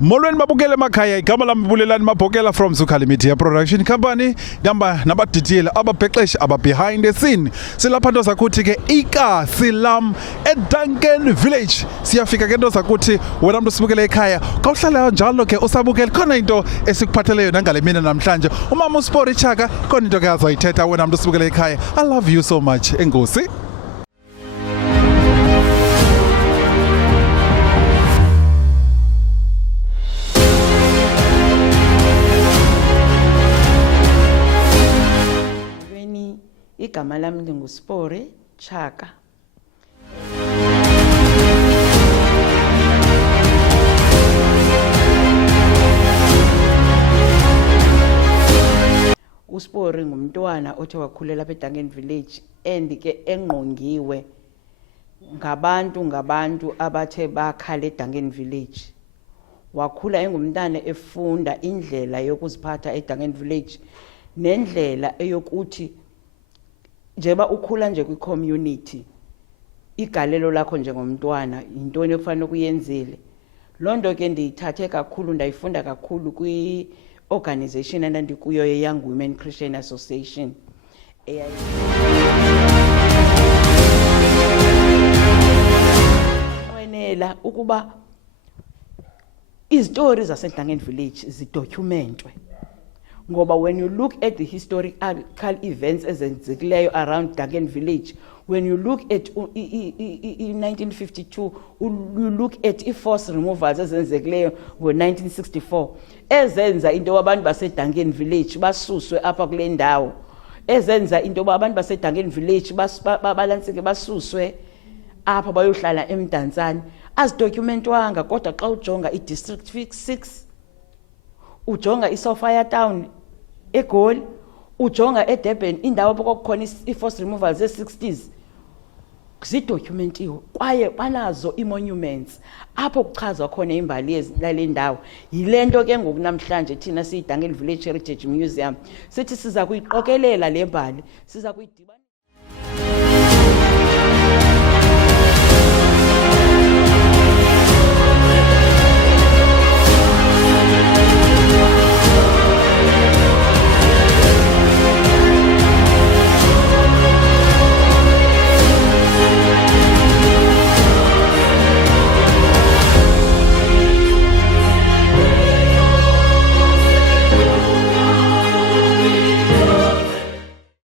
Molweni mabukele emakhaya igama lami Bulelani Mabhokela from Zukhali Media Production Company ngihamba nabadidiyela ababhexeshi aba behind the scene silapha nto zakuthi ke ikasi lam eDuncan Village siyafika ke nto zakuthi wena mntu sibukele ekhaya kawuhlala njalo ke usabukele khona into esikuphatheleyo nangale mina namhlanje umama uSport Chaka khona into ke azoyithetha wena mntu sibukele ekhaya. I love you so much enkosi. Igama lami linguSport Chaka. uSport ngumntwana othe wakhulela lapha eDuncan Village ke engqongiwe ngabantu abathe bakhala eDuncan Village. Wakhula engumntana efunda indlela yokuziphatha eDuncan Village nendlela eyokuthi njeba ukhula nje kwi-community igalelo lakho njengomntwana yintoni ekufanele ukuyenzile. Lonto ke ndiyithathe kakhulu ndayifunda kakhulu kwi-organization endandikuyo ye-Young Women Christian Association wenela ukuba izitori zaseDuncan Village zidocumentwe. Ngoba when you look at the historical events ezenzekileyo around Duncan Village, when you look at in 1952, you look at forced removals ezenzekileyo ngo-1964 ezenza into abantu baseDuncan Village basuswe apha kule ndawo, ezenza into abantu baseDuncan Village babalanseke basuswe apha bayohlala eMdantsane, azidocumentwanga. Kodwa xa ujonga i-District 6 ujonga iSophia Town eGoli, ujonga eDurban indawo apho kwakukhona i-forced removals ze-60s zidocumentiwe kwaye banazo i-monuments apho kuchazwa khona imbali yale ndawo. Yile nto ke ngoku namhlanje thina siyi-Duncan Village Heritage Museum sithi siza kuyiqokelela le mbali, siza kuyidibana